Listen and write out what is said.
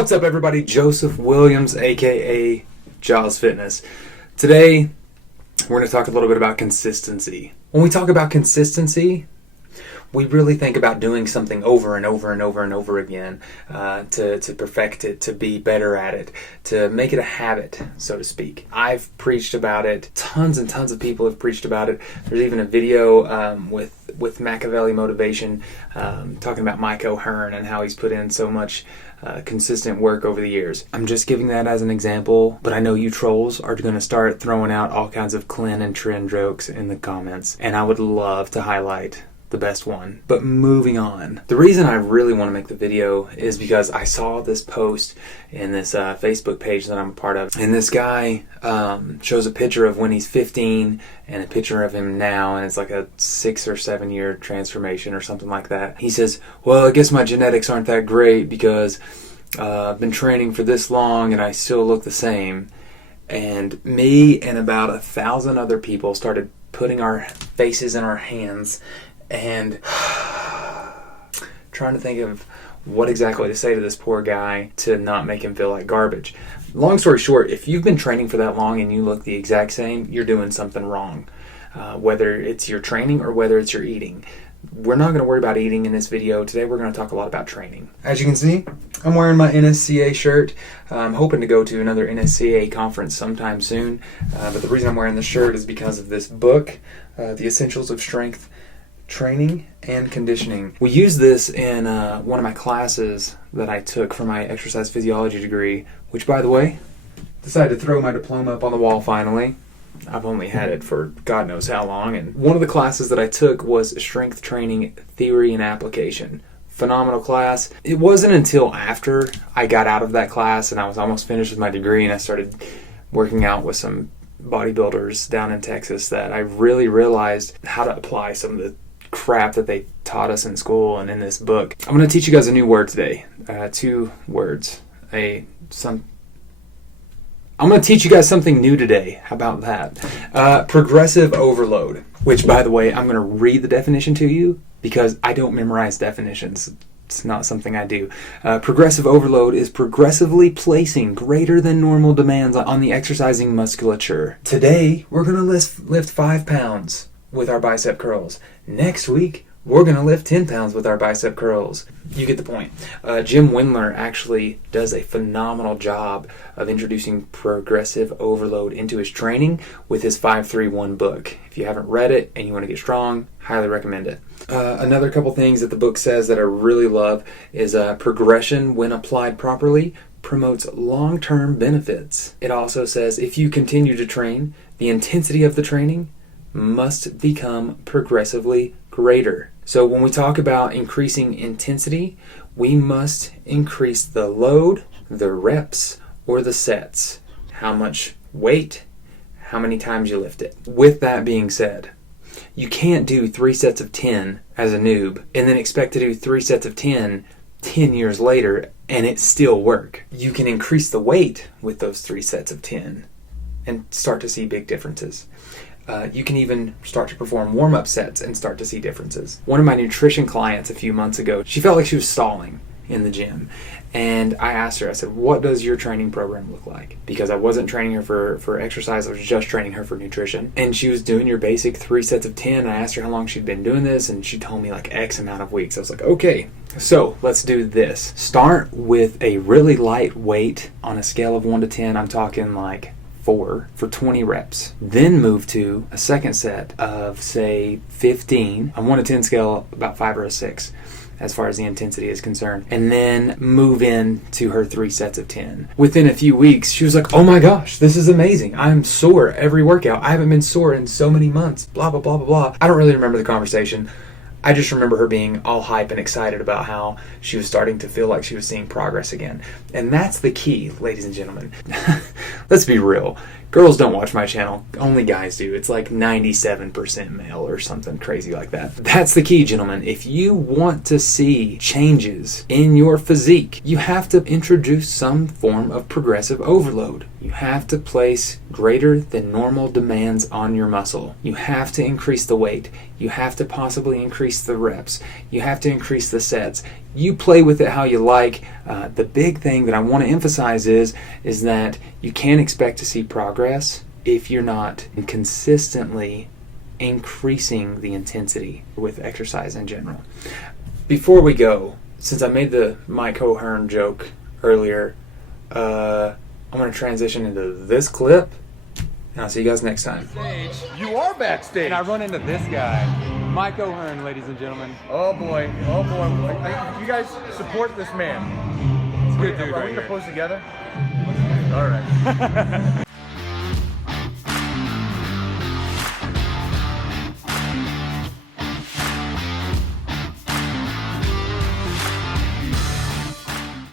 What's up, everybody? Joseph Williams, aka Jaws Fitness. Today, we're going to talk a little bit about consistency. When we talk about consistency, we really think about doing something over and over and over and over again to perfect it, to be better at it, to make it a habit, so to speak. I've preached about it. Tons and tons of people have preached about it. There's even a video with Machiavelli Motivation talking about Mike O'Hearn and how he's put in so much consistent work over the years. I'm just giving that as an example, but I know you trolls are going to start throwing out all kinds of Clint and trend jokes in the comments, and I would love to highlight the best one. But moving on. The reason I really want to make the video is because I saw this post in this Facebook page that I'm a part of. And this guy shows a picture of when he's 15 and a picture of him now, and it's like a 6 or 7 year transformation or something like that. He says, well, I guess my genetics aren't that great because I've been training for this long and I still look the same. And me and about 1,000 other people started putting our faces in our hands and trying to think of what exactly to say to this poor guy to not make him feel like garbage. Long story short, if you've been training for that long and you look the exact same, you're doing something wrong. Whether it's your training or whether it's your eating. We're not going to worry about eating in this video. Today we're going to talk a lot about training. As you can see, I'm wearing my NSCA shirt. I'm hoping to go to another NSCA conference sometime soon. But the reason I'm wearing this shirt is because of this book, The Essentials of Strength Training and Conditioning. We used this in one of my classes that I took for my exercise physiology degree, which, by the way, decided to throw my diploma up on the wall finally. I've only had it for God knows how long, and one of the classes that I took was Strength Training Theory and Application. Phenomenal class. It wasn't until after I got out of that class and I was almost finished with my degree and I started working out with some bodybuilders down in Texas that I really realized how to apply some of the crap that they taught us in school and in this book. I'm going to teach you guys a new word today. 2 words. I'm going to teach you guys something new today. How about that? Progressive overload. Which, by the way, I'm going to read the definition to you because I don't memorize definitions. It's not something I do. Progressive overload is progressively placing greater than normal demands on the exercising musculature. Today, we're going to lift 5 pounds with our bicep curls. Next week, we're going to lift 10 pounds with our bicep curls. You get the point. Jim Wendler actually does a phenomenal job of introducing progressive overload into his training with his 5-3-1 book. If you haven't read it and you want to get strong, highly recommend it. Another couple things that the book says that I really love is progression, when applied properly, promotes long-term benefits. It also says if you continue to train, the intensity of the training must become progressively greater. So when we talk about increasing intensity, we must increase the load, the reps, or the sets. How much weight, how many times you lift it. With that being said, you can't do 3 sets of 10 as a noob and then expect to do 3 sets of 10 years later and it still work. You can increase the weight with those 3 sets of 10 and start to see big differences. You can even start to perform warm-up sets and start to see differences. One of my nutrition clients a few months ago, she felt like she was stalling in the gym. And I asked her, I said, what does your training program look like? Because I wasn't training her for exercise, I was just training her for nutrition. And she was doing your basic 3 sets of 10. I asked her how long she'd been doing this, and she told me like X amount of weeks. I was like, okay, so let's do this. Start with a really light weight on a scale of 1 to 10. I'm talking like 4 for 20 reps. Then move to a second set of, say, 15. On 1 to 10 scale, about 5 or a 6 as far as the intensity is concerned. And then move in to her 3 sets of 10. Within a few weeks, she was like, oh my gosh, this is amazing. I'm sore every workout. I haven't been sore in so many months. Blah, blah, blah, blah, blah. I don't really remember the conversation. I just remember her being all hype and excited about how she was starting to feel like she was seeing progress again. And that's the key, ladies and gentlemen. Let's be real. Girls don't watch my channel. Only guys do. It's like 97% male or something crazy like that. That's the key, gentlemen. If you want to see changes in your physique, you have to introduce some form of progressive overload. You have to place greater than normal demands on your muscle. You have to increase the weight. You have to possibly increase the reps. You have to increase the sets. You play with it how you like. The big thing that I want to emphasize is that you can't expect to see progress if you're not consistently increasing the intensity with exercise in general. Before we go, since I made the Mike O'Hearn joke earlier, I'm going to transition into this clip, and I'll see you guys next time. You are backstage. And I run into this guy, Mike O'Hearn, ladies and gentlemen. Oh boy, oh boy. You guys support this man. It's a good dude Are right we here. gonna pose together? All right.